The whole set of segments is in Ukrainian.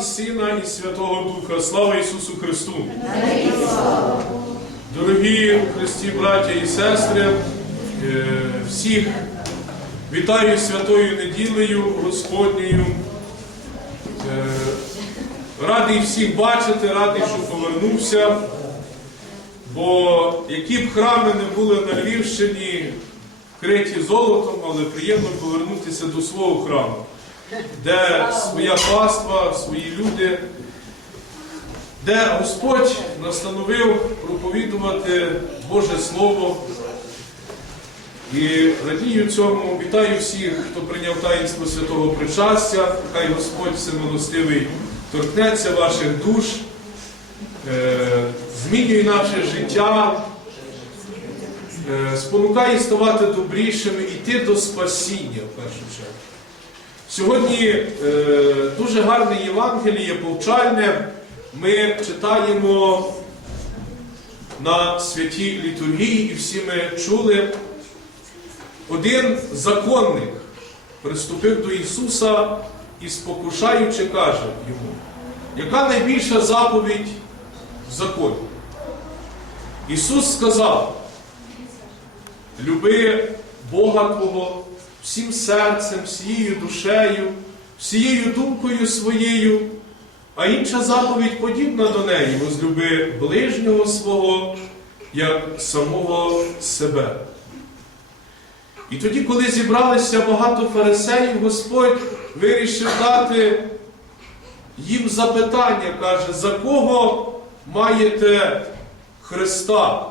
Сина, і Святого Духа. Слава Ісусу Христу! Дорогі Христі, браття і сестри, е, всіх вітаю святою неділею Господньою. Е, Радий всіх бачити, радий, що повернувся. Бо які б храми не були на Львівщині, вкриті золотом, але приємно повернутися до свого храму, де своя паства, свої люди, де Господь настановив проповідувати Боже Слово. І радію цьому, вітаю всіх, хто прийняв таїнство святого причастя. Хай Господь всемилостивий торкнеться ваших душ, е, змінює наше життя, е, спонукає ставати добрішими, йти до спасіння в першу чергу. Сьогодні е, дуже гарне Євангеліє, повчальне. Ми читаємо на святій літургії, і всі ми чули. Один законник приступив до Ісуса і спокушаючи каже йому, яка найбільша заповідь в законі? Ісус сказав, люби Бога Твого всім серцем, всією душею, всією думкою своєю, а інша заповідь подібна до неї, возлюби ближнього свого, як самого себе. І тоді, коли зібралися багато фарисеїв, Господь вирішив дати їм запитання, каже, за кого маєте Христа?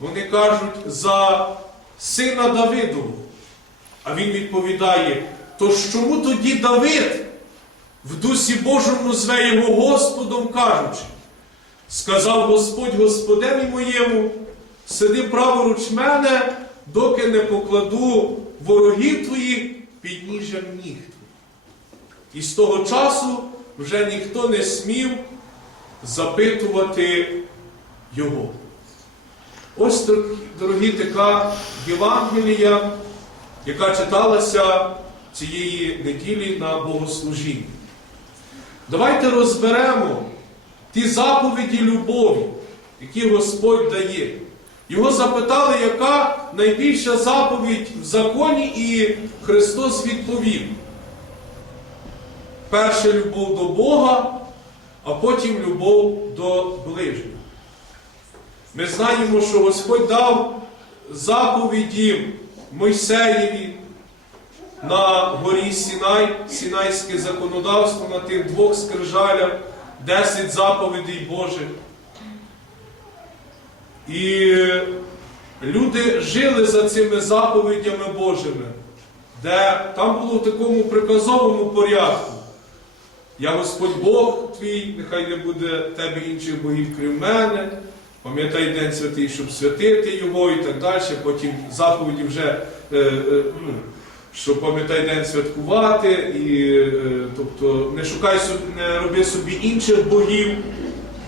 Вони кажуть, за сина Давидову. А він відповідає, то чому тоді Давид в Дусі Божому зве його Господом, кажучи, сказав Господь Господеві моєму, сиди праворуч мене, доки не покладу ворогів твоїх під ніжем ніг. І з того часу вже ніхто не смів запитувати його. Ось, дорогі, така Євангелія, яка читалася цієї неділі на богослужінні. Давайте розберемо ті заповіді любові, які Господь дає. Його запитали, яка найбільша заповідь в законі, і Христос відповів. Перше любов до Бога, а потім любов до ближнього. Ми знаємо, що Господь дав заповіді Мойсеєві на горі Сінай, Сінайське законодавство на тих двох скрижалях, 10 заповідей Божих. І люди жили за цими заповідями Божими, де там було в такому приказовому порядку. Я Господь Бог твій, нехай не буде тебе інших богів, крім мене. Пам'ятай День святий, щоб святити його і так далі. Потім заповіді вже, е, е, ну, що пам'ятай день святкувати, і, е, тобто не шукай собі, не роби собі інших богів.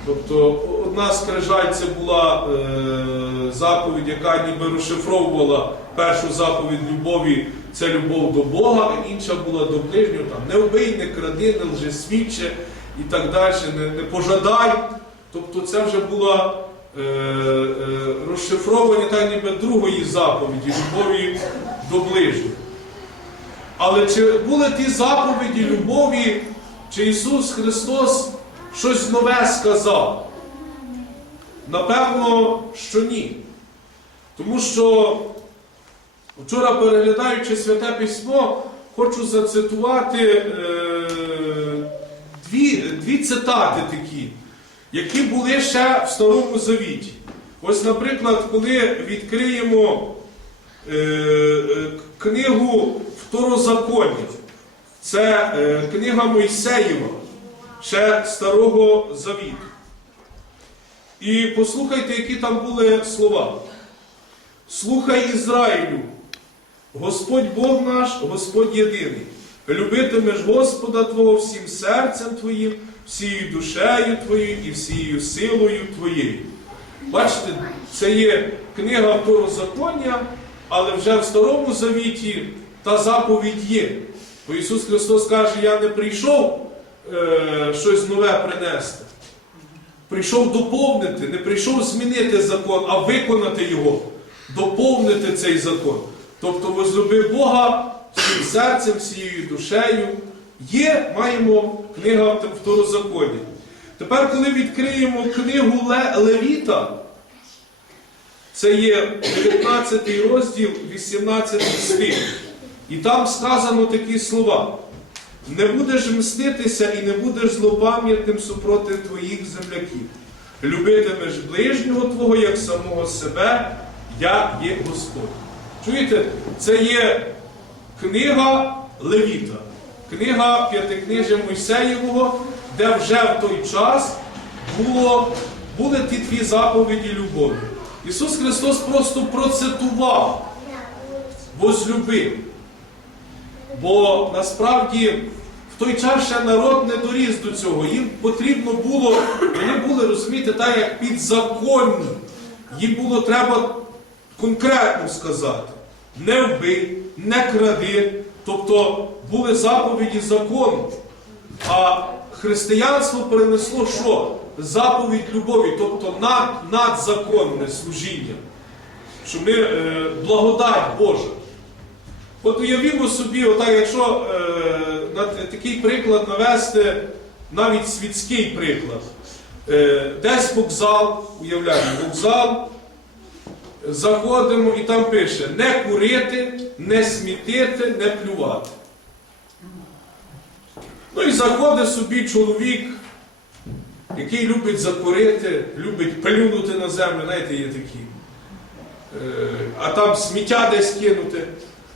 Тобто одна скрижаль це була е, заповідь, яка ніби розшифровувала першу заповідь любові, це любов до Бога, а інша була до ближнього, там не вбий, не кради, не лжесвідче і так далі, не, не пожадай. Тобто це вже була е, е, розшифровування та ніби другої заповіді, любові до ближнього. Але чи були ті заповіді любові, чи Ісус Христос щось нове сказав? Напевно, що ні. Тому що вчора, переглядаючи святе письмо, хочу зацитувати е, дві, дві цитати такі, які були ще в Старому Завіті. Ось, наприклад, коли відкриємо е, е, книгу Второзаконів, це е, книга Мойсеєва, ще Старого Завіту. І послухайте, які там були слова. Слухай Ізраїлю, Господь Бог наш, Господь єдиний. Любитимеш Господа Твого всім серцем Твоїм, всією душею Твоєю і всією силою Твоєю. Бачите, це є книга Второзаконня, але вже в Старому Завіті та заповідь є. Бо Ісус Христос каже, я не прийшов е, щось нове принести. Прийшов доповнити, не прийшов змінити закон, а виконати його, доповнити цей закон. Тобто возлюби Бога всім серцем, всією душею. Є, маємо книга Второзаконня. Тепер, коли відкриємо книгу Ле- Левіта, це є 19 розділ, 18 стих. І там сказано такі слова. Не будеш мститися і не будеш злопам'ятним супроти твоїх земляків. Любитимеш ближнього твого, як самого себе, я є Господь. Чуєте, це є книга Левіта, книга п'ятикнижя Мойсеєвого, де вже в той час було, були ті дві заповіді любові. Ісус Христос просто процитував возлюби. Бо насправді в той час ще народ не доріс до цього. Їм потрібно було, вони були, розумієте, так як підзаконні. Їм було треба конкретно сказати: не вбий, не кради. Тобто були заповіді закону. А християнство перенесло що? Заповідь любові, тобто над, надзаконне служіння. Що ми е, благодать Божа. От уявімо собі, отак, якщо е, на такий приклад навести, навіть світський приклад. Е, десь вокзал, уявляємо, вокзал, заходимо і там пише не курити, не смітити, не плювати. Ну і заходить собі чоловік, який любить закурити, любить плюнути на землю, знаєте, є такі. Е, а там сміття десь кинути.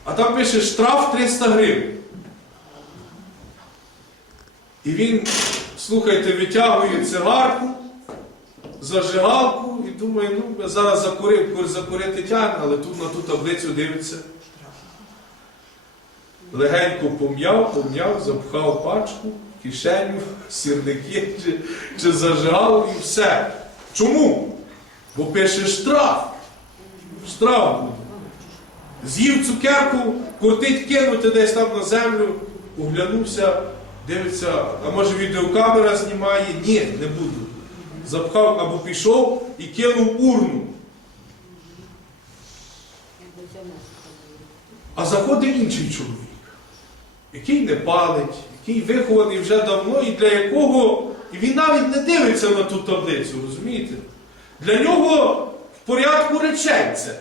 А там пише штраф 300 гривень. І він, слухайте, витягує цигарку, зажигалку і думає, ну, я зараз закурив, кур- закурити тягне, але тут на ту таблицю дивиться. Легенько пом'яв, пом'яв, запхав пачку, кишеню, сірники чи, чи зажигалку і все. Чому? Бо пише штраф. Штраф буде. З'їв цукерку, куртить кинути десь там на землю, оглянувся, дивиться, а може відеокамера знімає? Ні, не буду. Запхав або пішов і кинув урну. А заходить інший чоловік, який не палить, який вихований вже давно, і для якого і він навіть не дивиться на ту таблицю, розумієте? Для нього в порядку речей це.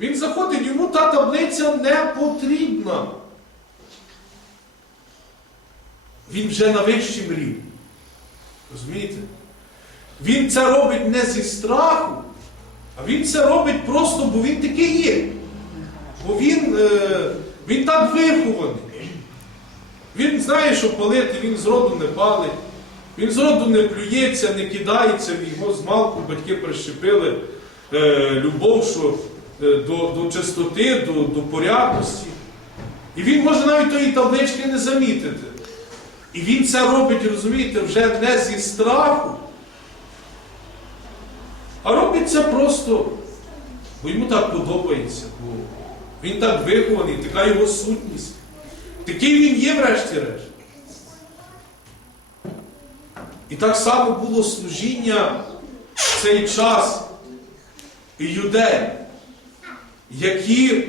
Він заходить, йому та таблиця не потрібна. Він вже на вищому рівні. Розумієте? Він це робить не зі страху, а він це робить просто, бо він такий є. Бо він, е, він так вихований. Він знає, що палити, він зроду не палить, він зроду не плюється, не кидається, його з малку батьки прищепили е, любов що, е, до, до чистоти, до, до порядності. І він може навіть тої таблички не замітити. І він це робить, розумієте, вже не зі страху, а робить це просто, бо йому так подобається, бо він так вихований, така його сутність. Такий він є, врешті-решт. І так само було служіння в цей час і юдей, які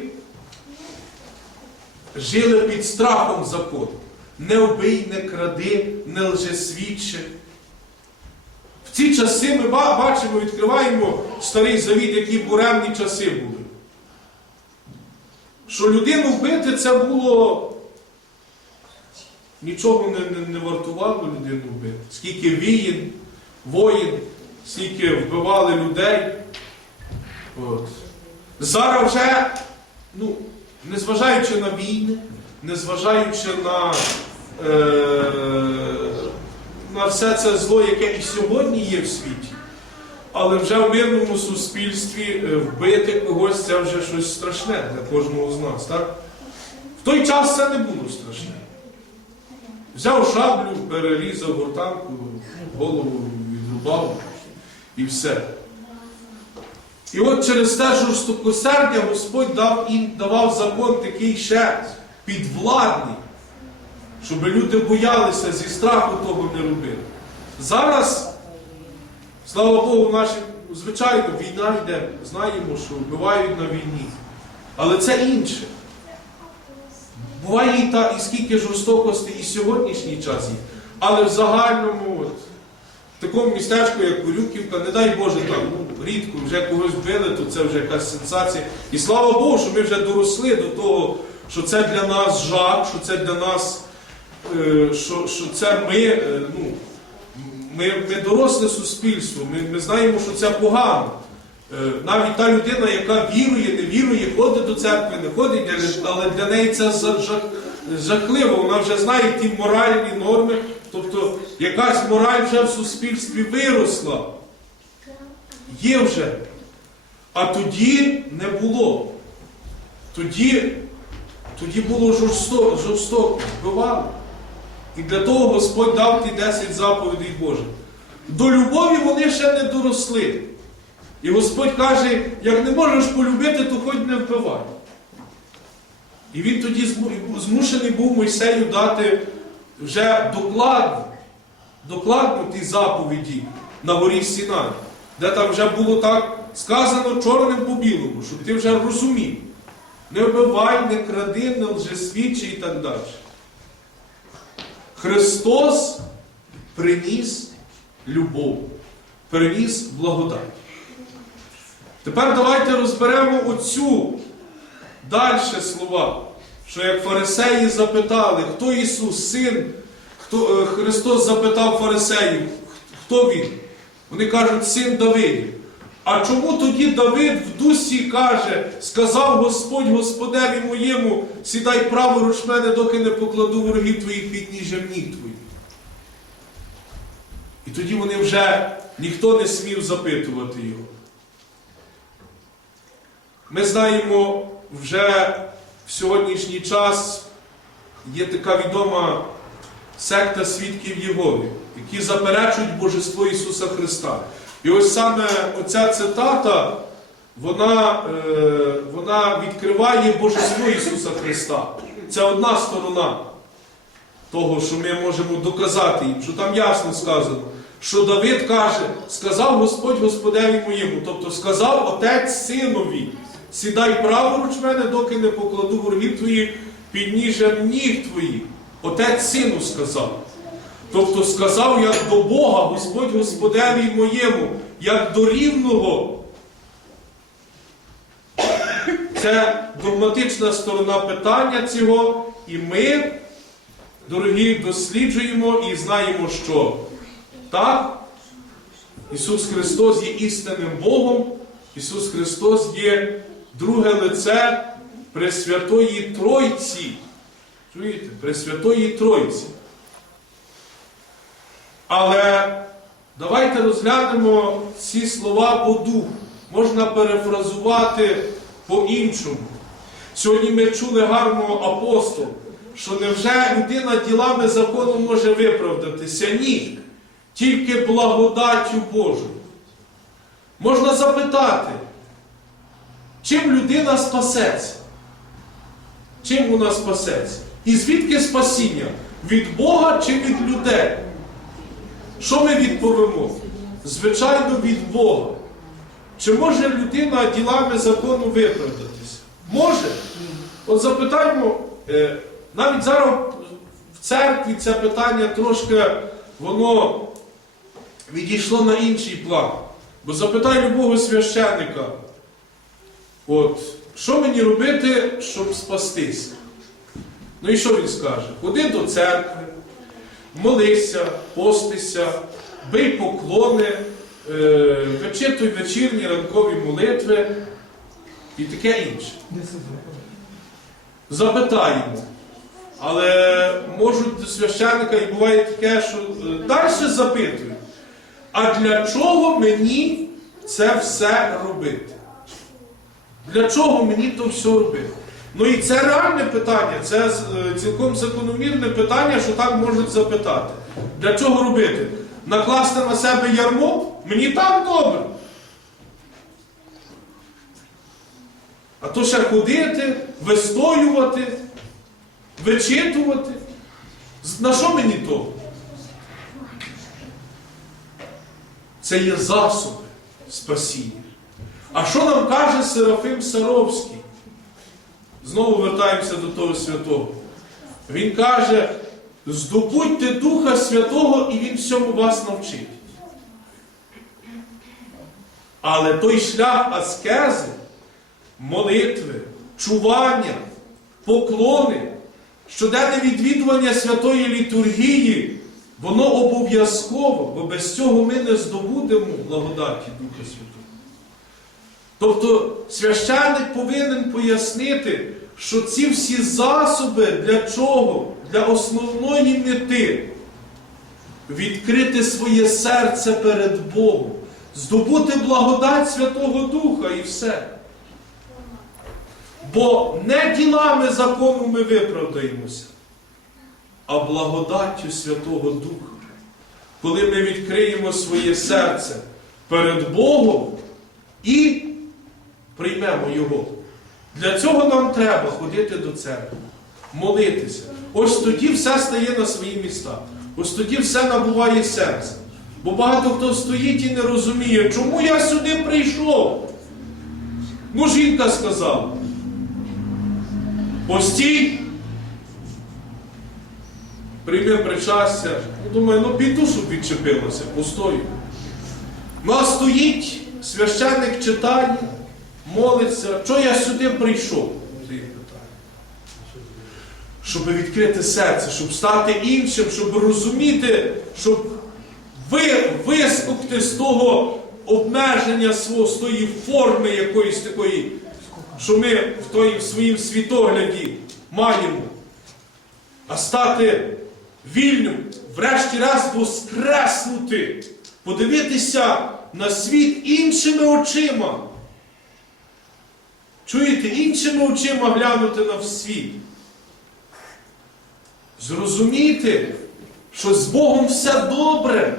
жили під страхом закону. Не вбий, не кради, не лжесвідчи. В ці часи ми ба- бачимо, відкриваємо старий завіт, які буремні часи були. Що людину вбити це було нічого не, не, не вартувало людину вбити. Скільки віїн, воїн, скільки вбивали людей. От. Зараз вже, ну, незважаючи на війни, незважаючи на, е, на все це зло, яке і сьогодні є в світі, але вже в мирному суспільстві е, вбити когось це вже щось страшне для кожного з нас. Так? В той час це не було страшне. Взяв шаблю, перерізав гортанку, голову відрубав і все. І от через те жорстокосердя Господь дав, їм давав закон такий ще підвладний. щоб люди боялися зі страху того не робити. Зараз, слава Богу, наші, звичайно, війна йде, знаємо, що вбивають на війні. Але це інше. Буває і, та, і скільки жорстокості і сьогоднішній час. Але в загальному, от, в такому містечку, як Корюківка, не дай Боже, там ну, рідко вже когось били, то це вже якась сенсація. І слава Богу, що ми вже доросли до того, що це для нас жах, що це для нас, е, що, що це ми, е, ну, ми, ми доросле суспільство, ми, ми знаємо, що це погано. Е, Навіть та людина, яка вірує, не вірує, ходить до церкви, не ходить, але для неї це жах- жахливо. Вона вже знає ті моральні норми, тобто якась мораль вже в суспільстві виросла. Є вже. А тоді не було. Тоді, тоді було жорстоко, жорстоко, вбивали. І для того Господь дав ті 10 заповідей Божих. До любові вони ще не доросли. І Господь каже, як не можеш полюбити, то хоч не вбивай. І він тоді змушений був Мойсею дати вже докладно, докладно ті заповіді на горі Сінай, де там вже було так сказано чорним по білому, щоб ти вже розумів. Не вбивай, не кради, не лжесвідчи і так далі. Христос приніс любов, приніс благодать. Тепер давайте розберемо оцю далі слова, що як фарисеї запитали, хто Ісус, син, хто, е, Христос запитав фарисеїв, хто він? Вони кажуть, син Давидів. А чому тоді Давид в дусі каже, сказав Господь Господеві моєму, сідай праворуч мене, доки не покладу ворогів твоїх під ніжжям ніг твоїх. І тоді вони вже ніхто не смів запитувати його. Ми знаємо, вже в сьогоднішній час є така відома секта свідків Єгови, які заперечують Божество Ісуса Христа. І ось саме оця цитата, вона, е, вона відкриває Божество Ісуса Христа. Це одна сторона того, що ми можемо доказати їм, що там ясно сказано, що Давид каже, сказав Господь Господеві моєму, тобто сказав Отець Синові, сідай праворуч мене, доки не покладу ворогів твоїх під ніжем ніг твоїх. Отець сину сказав. Тобто сказав як до Бога, Господь Господеві моєму, як до рівного. Це догматична сторона питання цього, і ми, дорогі, досліджуємо і знаємо, що так, Ісус Христос є істинним Богом, Ісус Христос є друге лице Пресвятої Тройці. Чуєте? Пресвятої Тройці. Але давайте розглянемо ці слова по духу. Можна перефразувати по-іншому. Сьогодні ми чули гарного апостола, що невже людина ділами закону може виправдатися? Ні. Тільки благодаттю Божою. Можна запитати, чим людина спасеться? Чим вона спасеться? І звідки спасіння? Від Бога чи від людей? Що ми відповімо? Звичайно, від Бога. Чи може людина ділами закону виправдатися? Може. От запитаймо, е, навіть зараз в церкві це питання трошки воно відійшло на інший план. Бо запитай любого священника, от, що мені робити, щоб спастися? Ну і що він скаже? Ходи до церкви, молися, постися, бий поклони, е, вичитуй вечірні ранкові молитви і таке інше. Запитаємо. Але можуть до священника і буває таке, що е, далі запитують. А для чого мені це все робити? Для чого мені то все робити? Ну і це реальне питання, це е, цілком закономірне питання, що так можуть запитати. Для чого робити? Накласти на себе ярмо? Мені так добре. А то ще ходити, вистоювати, вичитувати. На що мені то? Це є засоби спасіння. А що нам каже Серафим Саровський? Знову вертаємося до того святого. Він каже: здобудьте Духа Святого, і Він всьому вас навчить. Але той шлях аскези, молитви, чування, поклони, щоденне відвідування святої літургії, воно обов'язково, бо без цього ми не здобудемо благодаті Духа Святого. Тобто священник повинен пояснити, що ці всі засоби для чого? Для основної мети відкрити своє серце перед Богом, здобути благодать Святого Духа і все. Бо не ділами закону ми виправдаємося, а благодаттю Святого Духа. Коли ми відкриємо своє серце перед Богом і приймемо Його. Для цього нам треба ходити до церкви, молитися. Ось тоді все стає на свої міста. Ось тоді все набуває серце. Бо багато хто стоїть і не розуміє, чому я сюди прийшов. Ну, жінка сказала. Постій. Прийми причастя. Ну, думаю, ну піду, щоб відчепилося, постою. Ну а стоїть, священник читає, молиться. Чого я сюди прийшов? Щоб відкрити серце, щоб стати іншим, щоб розуміти, щоб ви, вискупти з того обмеження свого, з тої форми якоїсь такої, що ми в той, своїм світогляді маємо, а стати вільним, врешті-раз воскреснути, подивитися на світ іншими очима. Чуєте, іншими очима глянути на світ. Зрозуміти, що з Богом все добре,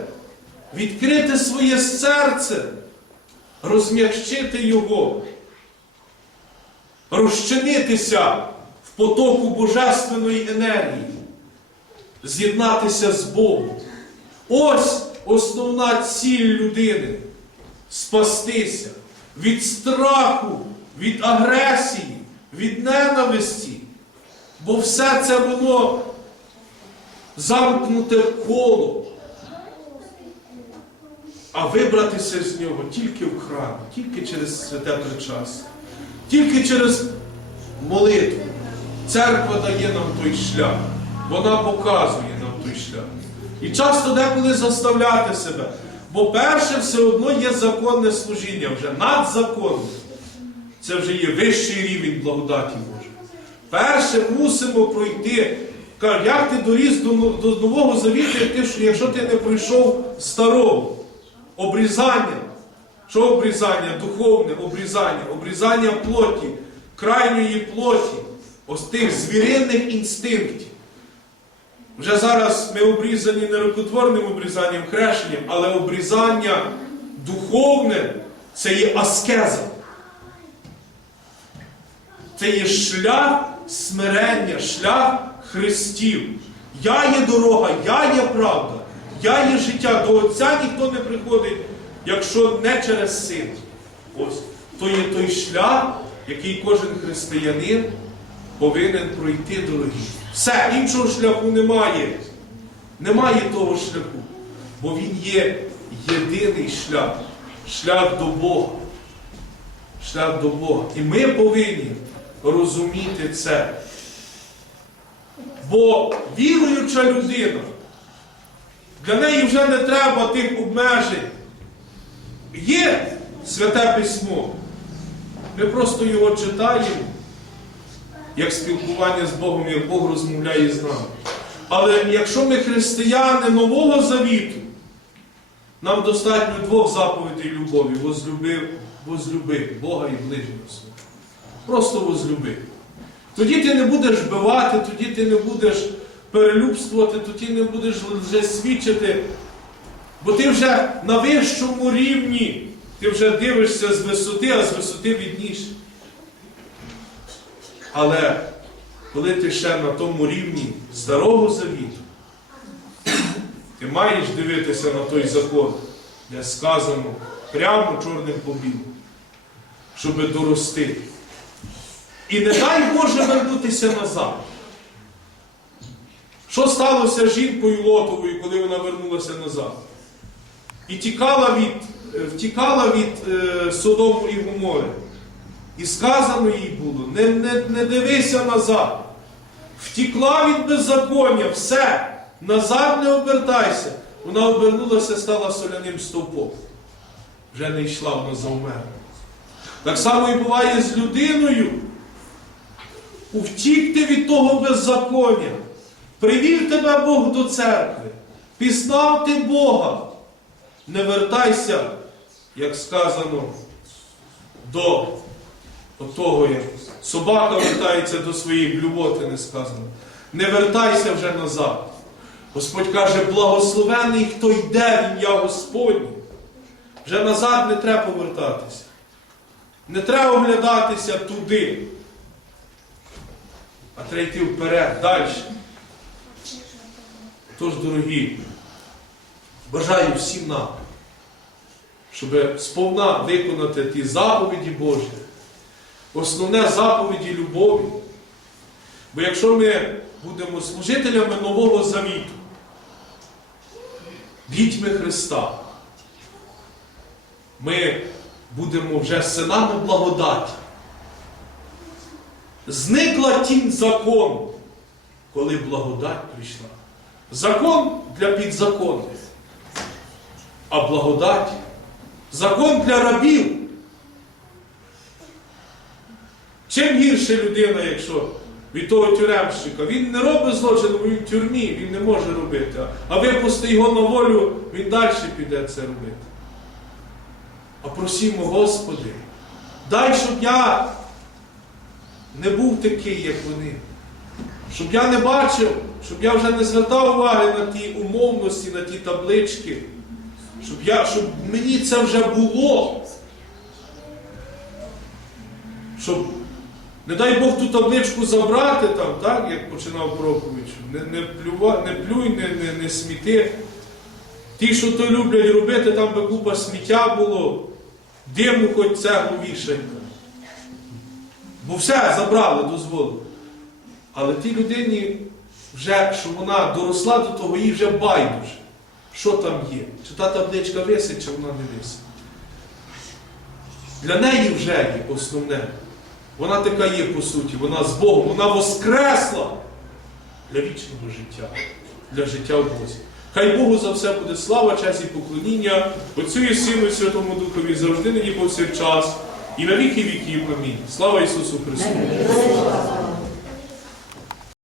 відкрити своє серце, розм'якчити його, розчинитися в потоку божественної енергії, з'єднатися з Богом. Ось основна ціль людини. Спастися від страху, від агресії, від ненависті. Бо все це воно замкнуте коло. А вибратися з нього тільки в храм, тільки через святе причастя, тільки через молитву. Церква дає нам той шлях, вона показує нам той шлях. І часто деколи заставляти себе. Бо перше все одно є законне служіння, вже надзаконне. Це вже є вищий рівень благодаті Божої. Перше мусимо пройти. Кажуть, як ти доріс до, до Нового Завіту, якщо ти не пройшов старого? Обрізання. Що обрізання? Духовне обрізання, обрізання плоті, крайньої плоті, ось тих звіринних інстинктів. Вже зараз ми обрізані не рукотворним обрізанням, хрещенням, але обрізання духовне це є аскеза. Це є шлях смирення, шлях Христів. Я є дорога, я є правда, я є життя. До Отця ніхто не приходить, якщо не через син. Ось то є той шлях, який кожен християнин повинен пройти, дорогі. Все, іншого шляху немає. Немає того шляху. Бо він є єдиний шлях, шлях до Бога. Шлях до Бога. І ми повинні розуміти це. Бо віруюча людина, для неї вже не треба тих обмежень. Є святе письмо. Ми просто його читаємо, як спілкування з Богом, як Бог розмовляє з нами. Але якщо ми християни Нового Завіту, нам достатньо двох заповідей любові. Возлюби, возлюби Бога і ближнього свого. Просто возлюби. Тоді ти не будеш вбивати, тоді ти не будеш перелюбствувати, тоді не будеш вже свідчити. Бо ти вже на вищому рівні, ти вже дивишся з висоти, а з висоти відніш. Але коли ти ще на тому рівні Старого Завіту, Ти маєш дивитися на той закон, де сказано прямо чорним по білому, щоб дорости. І не дай Боже вернутися назад. Що сталося з жінкою Лотовою, коли вона вернулася назад? І тікала від, е, втікала від е, Содому і Гомори. І сказано їй було: не, не, не дивися назад. Втікла від беззаконня, все, назад не обертайся. Вона обернулася, стала соляним стовпом. Вже не йшла, вона заумерла. Так само і буває з людиною. Втікти від того беззаконня. Привів тебе Бог до церкви. Пізнав ти Бога. Не вертайся, як сказано, до того, як собака вертається до своєї блювоти, не сказано. Не вертайся вже назад. Господь каже, благословений, хто йде в ім'я Господнє. Вже назад не треба повертатися. Не треба оглядатися туди. А треба йти вперед, далі. Тож, дорогі, бажаю всім нам, щоб сповна виконати ті заповіді Божі, основне заповіді любові. Бо якщо ми будемо служителями Нового Завіту, дітьми Христа, ми будемо вже синами благодаті. Зникла тінь закону, коли благодать прийшла. Закон для підзаконних, а благодать закон для рабів. Чим гірше людина, якщо від того тюремщика, він не робить злочину, бо він в тюрмі, він не може робити. А випусти його на волю, він далі піде це робити. А просімо, Господи, дай, щоб я не був такий, як вони. Щоб я не бачив, щоб я вже не звертав уваги на ті умовності, на ті таблички. Щоб, я, щоб мені це вже було. Щоб, не дай Бог ту табличку забрати там, так, як починав проповідь. Не, не, плюва, не плюй, не, не, не сміти. Ті, що то люблять робити, там би купа сміття було, диму хоч цеглу вішенька. Бо все забрали, дозволили. Але тій людині, вже, що вона доросла до того, їй вже байдуже, що там є. Чи та табличка висить, чи вона не висить. Для неї вже є основне. Вона така є по суті, вона з Богом, вона воскресла для вічного життя, для життя в Бозі. Хай Богу за все буде слава, честь і поклоніння, Отцю і Сину Святому Духові завжди нині повсякчас, і на віки віків. Амінь. Слава Ісусу Христу!